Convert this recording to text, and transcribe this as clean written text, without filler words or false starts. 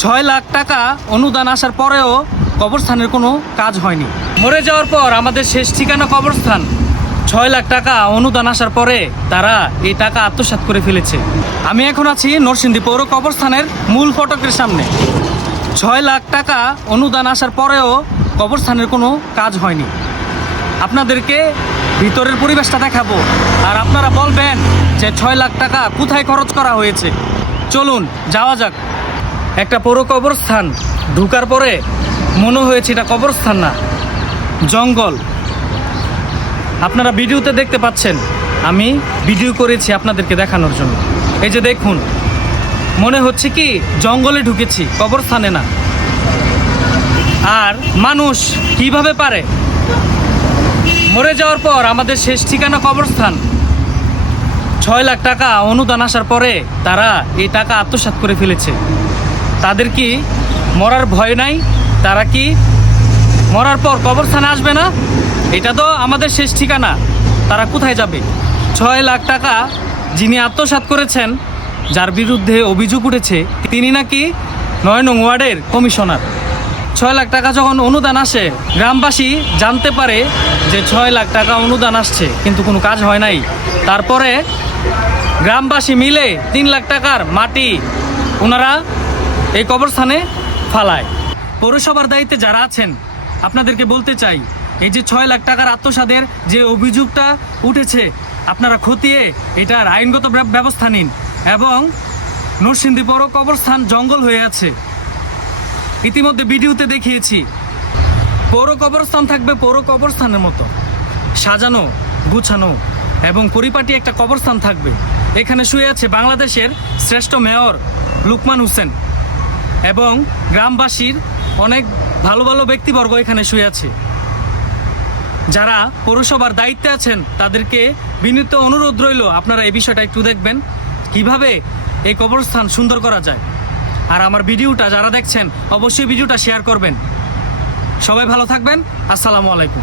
6 লাখ টাকা অনুদান আসার পরেও কবরস্থানের কোনো কাজ হয়নি। মরে যাওয়ার পর আমাদের শেষ ঠিকানা কবরস্থান। 6 লাখ টাকা অনুদান আসার পরে তারা এই টাকা আত্মসাৎ করে ফেলেছে। আমি এখন আছি নরসিংদী পৌর কবরস্থানের মূল ফটকের সামনে। 6 লাখ টাকা অনুদান আসার পরেও কবরস্থানের কোনো কাজ হয়নি। আপনাদেরকে ভিতরের পরিবেশটা দেখাবো, আর আপনারা বলবেন যে 6 লাখ টাকা কোথায় খরচ করা হয়েছে। চলুন যাওয়া যাক। একটা পৌর কবরস্থান ঢুকার পরে মনে হয়েছে এটা কবরস্থান না, জঙ্গল। আপনারা ভিডিওতে দেখতে পাচ্ছেন, আমি ভিডিও করেছি আপনাদেরকে দেখানোর জন্য। এই যে দেখুন, মনে হচ্ছে কি জঙ্গলে ঢুকেছি, কবরস্থানে না। আর মানুষ কিভাবে পারে মরে যাওয়ার পর আমাদের শেষ ঠিকানা কবরস্থান। 6 লাখ টাকা অনুদান আসার পরে তারা এই টাকা আত্মসাৎ করে ফেলেছে। তাদের কি মরার ভয় নাই? তারা কি মরার পর কবরস্থানে আসবে না? এটা তো আমাদের শেষ ঠিকানা, তারা কোথায় যাবে? 6 লাখ টাকা যিনি আত্মসাৎ করেছেন, যার বিরুদ্ধে অভিযোগ উঠেছে, তিনি নাকি 9 নং ওয়ার্ডের কমিশনার। 6 লাখ টাকা যখন অনুদান আসে, গ্রামবাসী জানতে পারে যে 6 লাখ টাকা অনুদান আসছে, কিন্তু কোনো কাজ হয় নাই। তারপরে গ্রামবাসী মিলে 3 লাখ টাকার মাটি ওনারা এই কবরস্থানে ফালায়। পৌরসভার দায়িত্বে যারা আছেন, আপনাদেরকে বলতে চাই, এই যে 6 লাখ টাকার আত্মসাতের যে অভিযোগটা উঠেছে, আপনারা খতিয়ে এটার আইনগত ব্যবস্থা নিন। এবং নরসিংদী পৌর কবরস্থান জঙ্গল হয়ে আছে, ইতিমধ্যে ভিডিওতে দেখিয়েছি। পৌর কবরস্থান থাকবে পৌর কবরস্থানের মতো, সাজানো গুছানো এবং পরিপাটি একটা কবরস্থান থাকবে। এখানে শুয়ে আছে বাংলাদেশের শ্রেষ্ঠ মেয়র লুকমান হোসেন, এবং গ্রামবাসীর অনেক ভালো ভালো ব্যক্তিবর্গ এখানে শুয়ে আছে। যারা পৌরসভার দায়িত্বে আছেন তাদেরকে বিনীত অনুরোধ রইল, আপনারা এই বিষয়টা একটু দেখবেন, কিভাবে এই কবরস্থান সুন্দর করা যায়। আর আমার ভিডিওটা যারা দেখছেন অবশ্যই ভিডিওটা শেয়ার করবেন। সবাই ভালো থাকবেন। আসসালামু আলাইকুম।